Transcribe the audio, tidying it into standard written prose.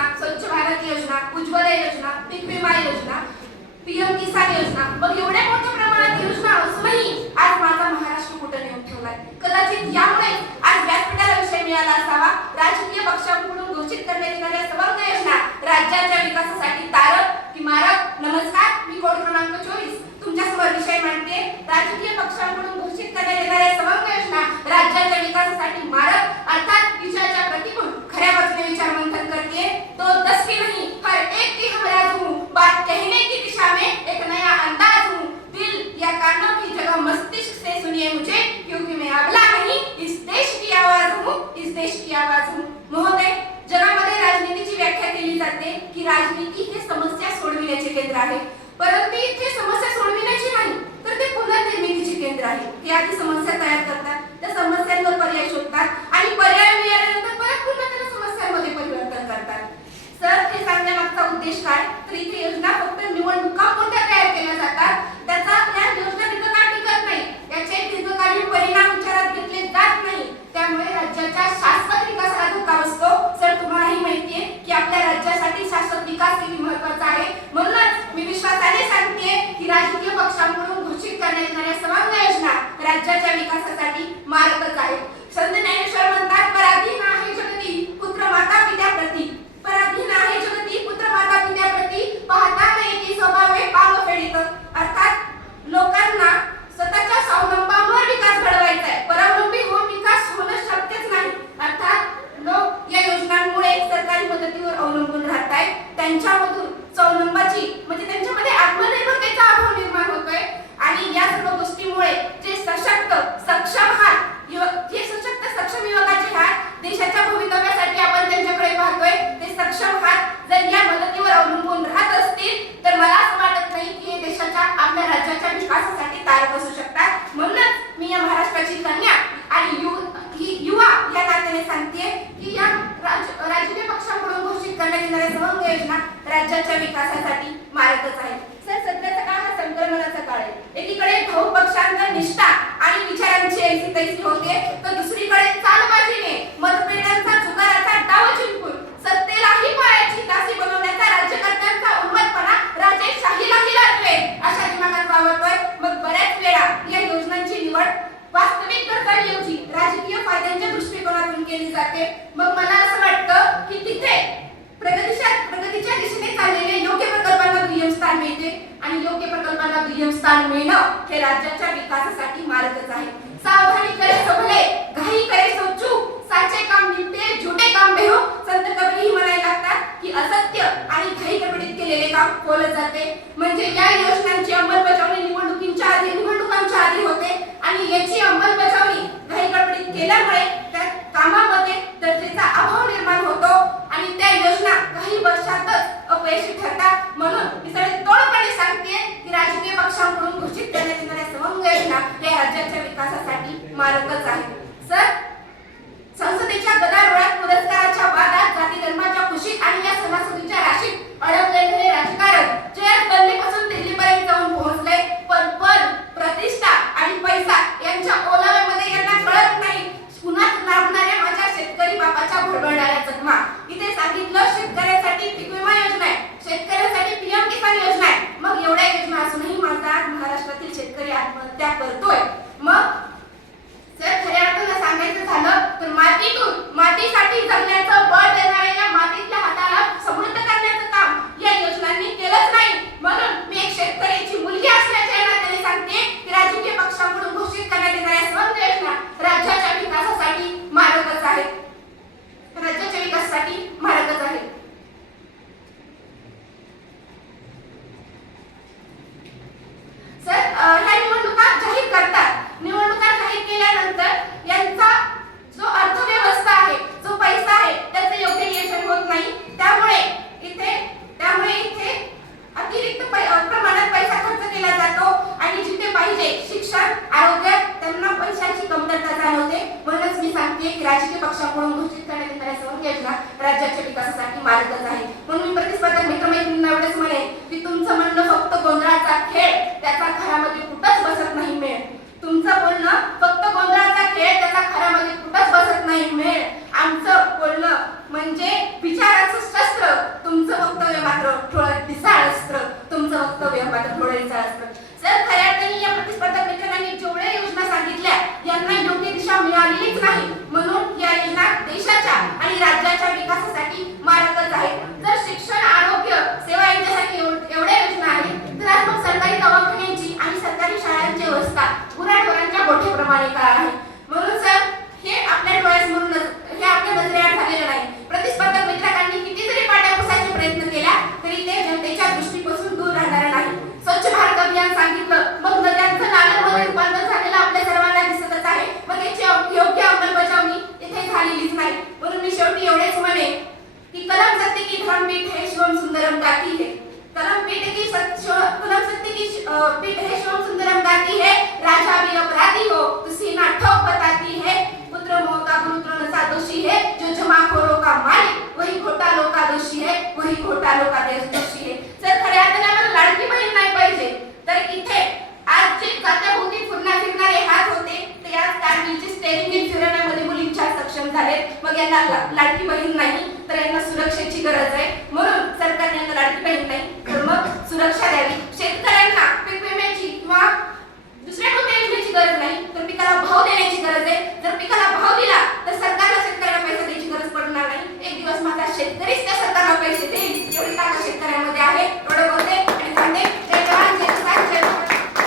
योजना, स्वच्छ भारत योजना, उज्ज्वला योजना, पीक विमा योजना, पीएम किसान योजना, मग एवढ्या मोठ्या प्रमाणात योजना असूनही आज माझा महाराष्ट्र कुठे नेऊन ठेवलाय. कदाचित यामुळे आज व्यासपीठाला विषय मिळाला असावा. राजकीय पक्षांकडून घोषित करण्यात येणाऱ्या सर्व योजना राज्याच्या विकासासाठी तारक की मारक. नमस्कार, मी कोड क्रमांक 24 तुमच्यासमोर विषय मांडते. राजकीय पक्षांकडून घोषित करण्यात येणाऱ्या सर्व योजना राज्याच्या विकासासाठी मारक अर्थात विषयाच्या प्रतिकूल खऱ्या बाजूने विचार मंथन करते. तो 10 की नहीं हर एक की हम राज हूँ, बात कहने की दिशा में एक नया अंदाज हूँ. दिल या कानों की जगह मस्तिष्क से सुनिए मुझे, क्योंकि मैं अबला नहीं, इस देश की आवाज हूँ, इस देश की आवाज हूँ. महोदय, जगामध्ये राजनीतीची व्याख्या केली जाते की राजनीती हे समस्या सोडविण्याचे केंद्र आहे. परंतु इथे समस्या सोडविण्याची नाही तर ते पुनर्निर्मितीचे केंद्र आहे. ते आधी समस्या तयार करतात, त्या समस्यांवर पर्याय शोधतात आणि पर्याय मिळाल्यानंतर परत पुन्हा त्या समस्यांमध्ये परिवर्तन करतात. सर, हे सांगण्यामागचा उद्देश काय? तर इथे योजना फक्त निवडणुका कोणत्या तयार केल्या जातात, त्याचा या योजना दीर्घकाळ टिकत नाही, याचे दीर्घकालीन परिणाम विचारात घेतले जात नाही. त्यामुळे राज्याच्या शाश्वत विकासाला धक्का बसतो. सर, तुम्हालाही माहितीये की आपल्या राज्यासाठी शाश्वत विकास किती महत्त्वाचा आहे. म्हणूनच मी विश्वासाने सांगते की राजकीय पक्षांकडून घोषित करण्यात येणाऱ्या सर्व योजना राज्याच्या विकासासाठी मार्गच आहे. संत ज्ञानेश्वर म्हणतात, पराधीन आहे जगती पुत्र माता पित्याप्रती, पराधीन आहे जगती पुत्र माता पित्याप्रती, पाहता न येती स्वभावे पांग फेडित. अर्थात लोकांना स्वतःच्या स्वावलंबावर विकास घडवायचा आहे, परावलंबी होऊन विकास होणं शक्यच नाही. अर्थात लोक या योजनांमुळे सरकारी मदतीवर अवलंबून राहत आहेत. त्यांच्यामधून स्वावलंबाची म्हणजे त्यांच्यामध्ये आत्मनिर्भरतेचा अभाव निर्माण होतोय आणि या सर्व गोष्टीमुळे जे सशक्त सक्षम हात जे सशक्त सक्षम युवकाचे हात देशाच्या भवितव्यासाठी आपण त्यांच्याकडे पाहतोय, ते सक्षम हात जर या मदतीवर अवलंबून राहत असतील तर मला असं वाटत नाही की हे देशाच्या आपल्या राज्याच्या विकासासाठी तारक असू शकतात. म्हणूनच मी या महाराष्ट्राची कन्या आणि युवा या नात्याने सांगते की या राजकीय पक्षांकडून घोषित करण्यात येणाऱ्या सर्व योजना राज्याच्या विकासासाठी मार्गच आहे. सर, सध्याचा काळ हा संक्रमणाचा काळ आहे. एकीकडे भाऊ पक्षांतर निष्ठा आणि विचारांची ऐसी तैसी होते, तर दुसरीकडे चालबाजीने मतपेट्यांचा जुगाराचा डाव जिंकून सत्तेलाही पायाची दासी बनवण्याचा राज्यकर्त्यांचा उन्मत्तपणा राजेशाहीलाही लागले अशा दिमागात वावरतोय. मग बऱ्याच वेळा या योजनांची निवड वास्तविक गरजांऐवजी राजकीय फायद्यांच्या दृष्टिकोनातून केली जाते. मग मला असं वाटतं की तिथे प्रगतीच्या दिशेने चाललेले योग्य प्रकल्पांना दुय्यम स्थान मिळते आणि योग्य प्रकल्पांना दुय्यम स्थान मिळणं हे राज्याच्या विकासासाठी मार्गच आहे. सावधानी करे सो भले, घाई करे सो चूक, साचे काम निपटे झुटे काम बेहो. संत कबीरही म्हणायला लागतात की असत्य आणि घाई गडबडीत केलेले काम बोलत जाते. म्हणजे या योजनांची अंमलबजावणी निवडणुकांच्या आधी होते आणि याची अंमलबजावणी घाई गडबडीत केल्यामुळे त्या कामामध्ये दर्जेचा अभाव निर्माण होतो आणि त्या योजना काही वर्षातच अपयशी ठरतात. म्हणून मी तोडपणे सांगते की राजकीय पक्षांकडून घोषित करण्यात येणाऱ्या सर्व योजना या राज्याच्या विकासासाठी मार्गच आहे. सर, संसदेच्या गदारोळात पुरस्काराच्या वादात जाती धर्माच्या खुशीत आणि या सणासुदीच्या राशीत अडकलेले हे राजकारण जे आज दिल्लीपासून दिल्लीपर्यंत जाऊन पोहोचले, पण पद, प्रतिष्ठा आणि पैसा यांच्या ओलाव्यामध्ये यांना कळत नाही. पुन्हा लाभणाऱ्या माझ्या शेतकरी बापाच्या भडबडणाऱ्या जखमा. इथे सांगितलं शेतकऱ्यांसाठी पीक विमा योजना आहे, शेतकऱ्यांसाठी पीएम किसान योजना आहे. मग एवढ्या योजना असूनही माझा महाराष्ट्रातील शेतकरी आत्महत्या करतोय. मग सर, खऱ्या अर्थानं सांगायचं झालं तर मातीसाठी जगण्याचं बळ देणाऱ्या या मातीतल्या हाताला समृद्ध करण्याचं काम या योजनांनी केलंच नाही. म्हणून मी एक शेतकऱ्याची मुलगी असल्याच्या नात्याने सांगते की राजकीय पक्षांकडून घोषित करण्यात येणाऱ्या सर्व योजना राज्याच्या विकासासाठी मार्गच आहेत. राज्याच्या विकासासाठी मार्गच आहेत. सर, ह्या निवडणुका जाहीर करतात. निवडणुका जाहीर केल्यानंतर यांचा जो अर्थव्यवस्था आहे, जो पैसा आहे, त्याचे योग्य नियोजन होत नाही. त्यामुळे इथे अतिरिक्त प्रमाणात पैसा खर्च केला जातो आणि जिथे पाहिजे शिक्षण, आरोग्य त्यांना पैशाची कमतरता जाणवते. म्हणूनच मी सांगते की राजकीय पक्षांकडून घोषित करण्यात येणाऱ्या सर्व योजना राज्याच्या विकासासाठी मार्गच आहे. म्हणून मी प्रतिस्पर्धक मित्रमैत्रिणींना एवढंच म्हणेन की तुमचं म्हणणं फक्त गोंधळाचा खेळ, त्याचा घरामध्ये कुठंच बसत नाही मेळ. तुमचं बोलणं फक्त गोंधळाचा खेळ, त्याचा घरामध्ये कुठंच बसत नाही मेळ. आमचं बोलणं म्हणजे विचाराचं शस्त्र, पीठ है श्याम सुंदरम गाती है, राजा भी अपराधी हो तो सीना ठोक बताती है, पुत्र मोह का गुरु सा दोषी है, जो जमाखोरों का मालिक वही घोटालों का दोषी है, वही घोटालों का दोषी है. सर खऱ्या अर्थाने आम्हाला लाडकी बहीण नाही पाहिजे. तर इथे आज जे जात्याभोवती फिरणारे हात होते ते आज गाडीची स्टेअरिंग व्हील फिरवण्यामध्ये मुलींच्या सक्षम झालेत. मग यांना लाडकी बहीण नाही तर यांना सुरक्षेची गरज आहे. म्हणून